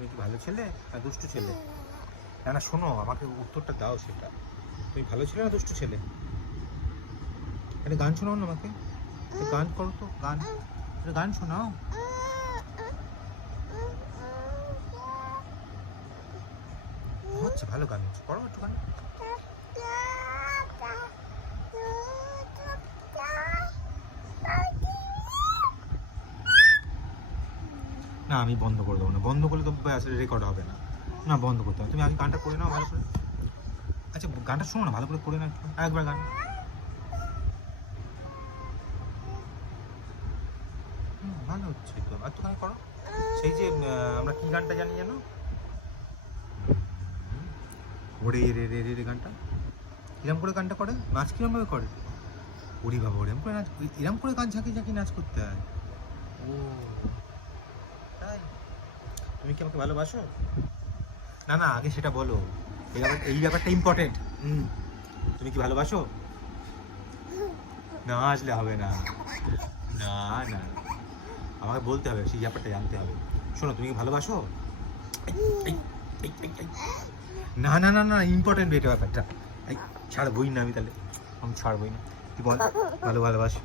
তুমি কি ভালো ছেলে না দুষ্টু ছেলে? না না শোনো, আমাকে উত্তরটা দাও সেটা। তুমি ভালো ছেলে না দুষ্টু ছেলে? একটা গান শোনাও না আমাকে, গান করো তো, গান, একটা গান শোনাও। হচ্ছে ভালো গান হচ্ছে, করো একটু গান। না আমি বন্ধ করে দেবো না, বন্ধ করলে তো আসলে রেকর্ড হবে না। না বন্ধ করতে হবে, তুমি আগে গানটা করে নাও ভালো করে। আচ্ছা গানটা শোনো না, ভালো করে করে নাও একটু, আরেকবার গান। ভালো হচ্ছে তো, আর তো গান করো। সেই যে আমরা কি গানটা জানি জানো, ওরে রে রে রে রে গানটা, এরম করে গানটা করে, নাচ কিরমভাবে করে? ওরে বাবা, ওরম করে নাচ, এরম করে গান ঝাঁকি ঝাঁকি নাচ করতে হয়? ও তাই? তুমি কি আমাকে ভালোবাসো? না না আগে সেটা বলো, এই ব্যাপারটা ইম্পর্টেন্ট। তুমি কি ভালোবাসো? না আসলে হবে না, না না আমাকে বলতে হবে, সেই ব্যাপারটা জানতে হবে। শোনো, তুমি কি ভালোবাসো? এই, এই। না না না না ইম্পর্টেন্ট এটা ব্যাপারটা। এই ছাড়বই না আমি, তাহলে আমি ছাড়বই না। কি বল, ভালোবাসো?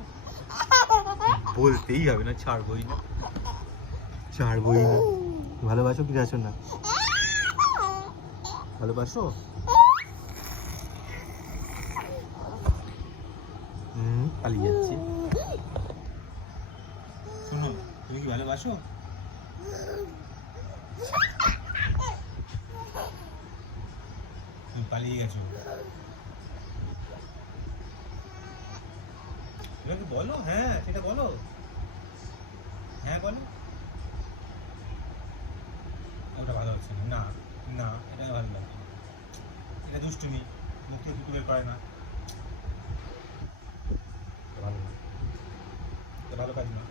বলতেই হবে না, ছাড়বই না, ছাড়বই না। ভালোবাসো কি আসো না? ভালোবাসো? পালিয়ে যাচ্ছে। শোনো, তুমি কি ভালোবাসো? তুমি পালিয়ে গেছো, এবার বলো, হ্যাঁ সেটা বলো, হ্যাঁ বলো। ওটা ভালো হচ্ছে না, না না এটা ভালো লাগছে, এটা দুষ্টুমি, মুখে কিছু বের করে না, ভালো না, এটা ভালো কাজ না।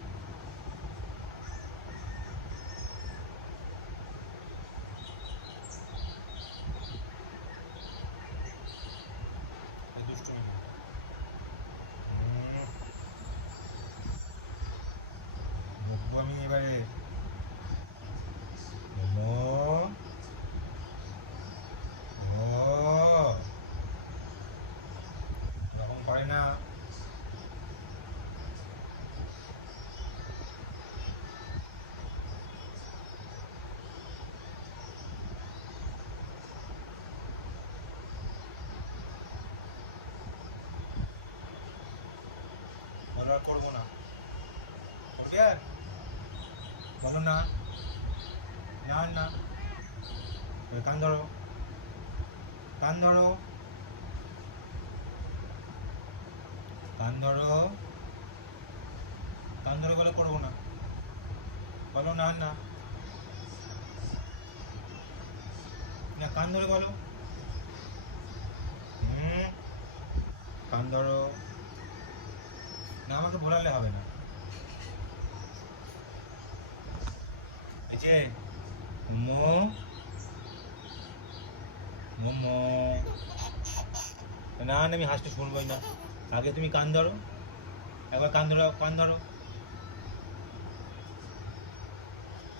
দুষ্টুমি মুখবো আমি এবারে। এরকম করে না। আর করবো না, বলো না, না না, কান ধরো, কান ধরো, কান ধরো, কান ধরো বলে করবো না, বলো না না, না কান ধরে বলো, কান ধরো, না আমাকে বলালে হবে না। এই যে মো মোমো, না না আমি হাসতে শুনবোই না, আগে তুমি কান ধরো, একবার কান ধরো, কান ধরো,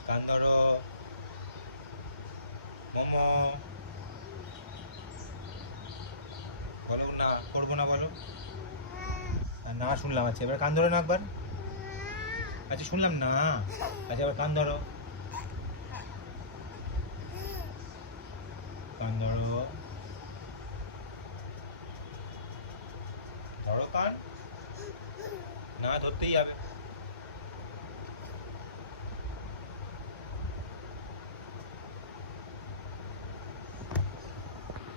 কান ধরো, মোমো, বলো না করবো না বলো, না শুনলাম, আচ্ছা এবার কান ধরো না একবার, আচ্ছা শুনলাম না, আচ্ছা এবার কান ধরো, কান ধরো, ধরো কান, না ধরতেই হবে।